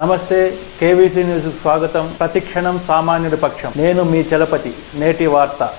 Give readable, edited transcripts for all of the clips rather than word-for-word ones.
నమస్తే, KVC news స్వాగతం. ప్రతిక్షణం సామాన్యుడి పక్షం. నేను మీ చలపతి. నేటి వార్త.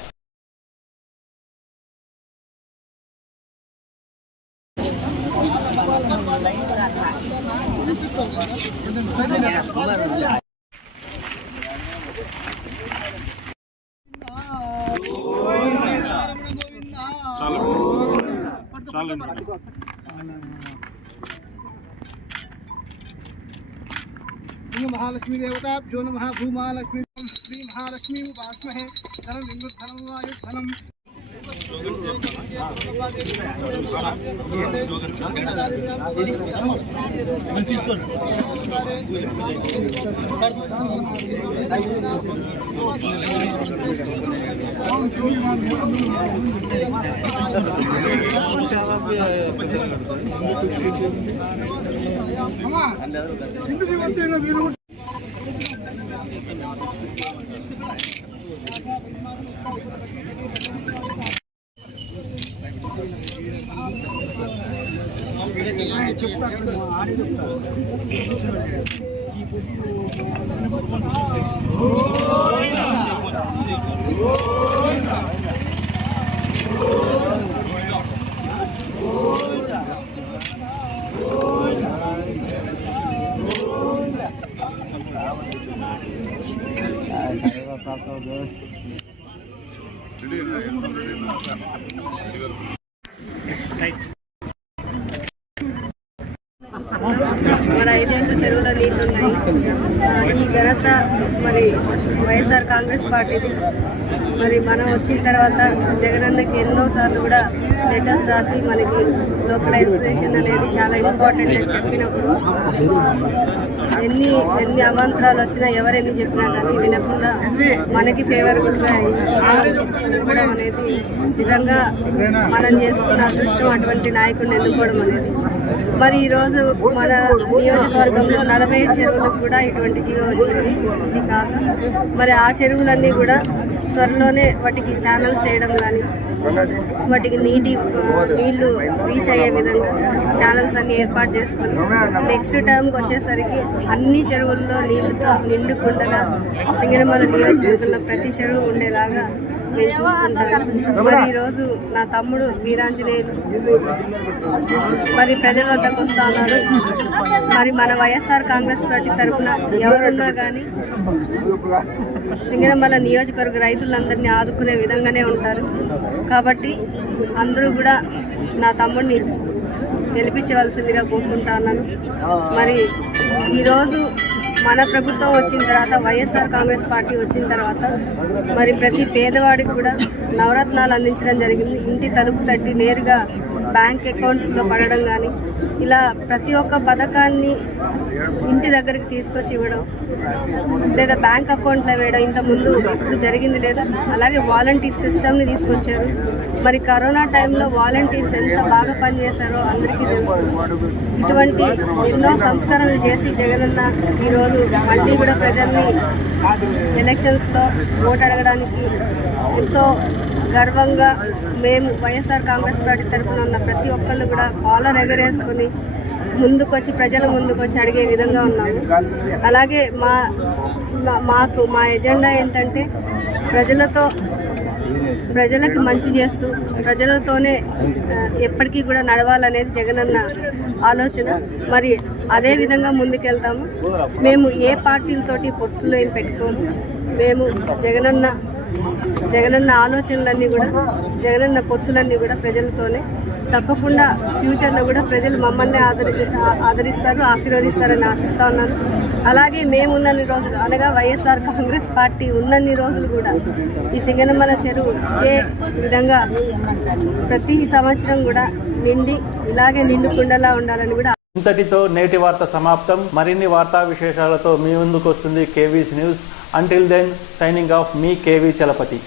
महालक्ष्मी देवताभ्यो नमः. भूमालक्ष्मी श्री महालक्ष्मी उपास्महे. धनं विन्दुधनं वायुधनं మన 5 చెరువుల నీళ్లు ఉన్నాయి. ఈ ఘనత మరి వైఎస్ఆర్ కాంగ్రెస్ పార్టీది. మరి మనం వచ్చిన తర్వాత జగనన్నకి ఎన్నోసార్లు కూడా లెటర్స్ రాసి మనకి లోకలైజేషన్ అనేది చాలా ఇంపార్టెంట్ అని చెప్పినప్పుడు ఎన్ని అవాంతరాలు వచ్చినా ఎవరెన్ని చెప్పినా కానీ వినకుండా మనకి ఫేవరబుల్గా ఇవ్వడం అనేది నిజంగా మనం చేసుకున్న అదృష్టం. అటువంటి నాయకుడిని ఎన్నుకోవడం అనేది మరి ఈరోజు మన నియోజకవర్గంలో 40 చెరువులకు కూడా ఇటువంటి జీవో వచ్చింది. ఇది కాక మరి ఆ చెరువులన్నీ కూడా త్వరలోనే వాటికి ఛానల్స్ చేయడం కానీ వాటికి నీళ్లు రీచ్ అయ్యే విధంగా ఛానల్స్ అన్ని ఏర్పాటు చేసుకొని నెక్స్ట్ టర్మ్కి వచ్చేసరికి అన్ని చెరువుల్లో నీళ్లతో నిండుకుండగా సింగనమల నియోజకవర్గంలో ప్రతి చెరువు ఉండేలాగా మేము చూసుకుంటాం. మరి ఈరోజు నా తమ్ముడు వీరాంజనేయులు మరి ప్రజల వద్దకు వస్తా ఉన్నారు. మరి మన వైఎస్ఆర్ కాంగ్రెస్ పార్టీ తరఫున ఎవరున్నా కానీ సింగనమల నియోజకవర్గ రైతులందరినీ ఆదుకునే విధంగానే ఉంటారు. కాబట్టి అందరూ కూడా నా తమ్ముడిని గెలిపించవలసిందిగా కోరుకుంటా ఉన్నాను. మరి ఈరోజు మన ప్రభుత్వం వచ్చిన తర్వాత వైఎస్ఆర్ కాంగ్రెస్ పార్టీ వచ్చిన తర్వాత మరి ప్రతి పేదవాడికి కూడా నవరత్నాలు అందించడం జరిగింది. ఇంటి తలుపు తట్టి నేరుగా బ్యాంక్ అకౌంట్స్లో పడడం కానీ ఇలా ప్రతి ఒక్క పథకాన్ని ఇంటి దగ్గరికి తీసుకొచ్చి ఇవ్వడం లేదా బ్యాంక్ అకౌంట్లో వేయడం ఇంతకుముందు ఇప్పుడు జరిగింది లేదు. అలాగే వాలంటీర్ సిస్టమ్ని తీసుకొచ్చారు. మరి కరోనా టైంలో వాలంటీర్స్ ఎంత బాగా పనిచేశారో అందరికీ తెలుసు. ఇటువంటి ఎన్నో సంస్కరణలు చేసి జగనన్న ఈరోజు మళ్ళీ కూడా ప్రజల్ని ఎలక్షన్స్లో ఓటు అడగడానికి ఎంతో గర్వంగా మేము వైఎస్ఆర్ కాంగ్రెస్ పార్టీ తరఫున ఉన్న ప్రతి ఒక్కళ్ళు కూడా కాలర్ ఎగరేసుకొని ముందుకొచ్చి ప్రజల ముందుకొచ్చి అడిగే విధంగా ఉన్నాము. అలాగే మా ఎజెండా ఏంటంటే ప్రజలకు మంచి చేస్తూ ప్రజలతోనే ఎప్పటికీ కూడా నడవాలనేది జగనన్న ఆలోచన. మరి అదే విధంగా ముందుకెళ్తాము. మేము ఏ పార్టీలతోటి పొత్తులు ఏం పెట్టుకోము. మేము జగనన్న ఆలోచనలన్నీ కూడా జగనన్న పొత్తులన్నీ కూడా ప్రజలతోనే. తప్పకుండా ఫ్యూచర్లో కూడా ప్రజలు మమ్మల్ని ఆదరిస్తారు, ఆశీర్వదిస్తారని ఆశిస్తా ఉన్నాను. అలాగే మేమున్నన్ని రోజులు అనగా వైఎస్ఆర్ కాంగ్రెస్ పార్టీ ఉన్నన్ని రోజులు కూడా ఈ సింగనమల చెరువు ఏ విధంగా ప్రతి సంవత్సరం కూడా ఇలాగే నిండుకుండలా ఉండాలని కూడా. ఇంతటితో నేటి వార్త సమాప్తం. మరిన్ని వార్తా విశేషాలతో మీ ముందుకు వస్తుంది KVC news. Until then, signing off మీ కేవీ చలపతి.